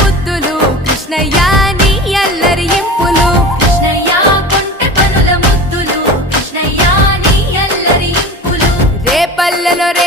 ముద్దుల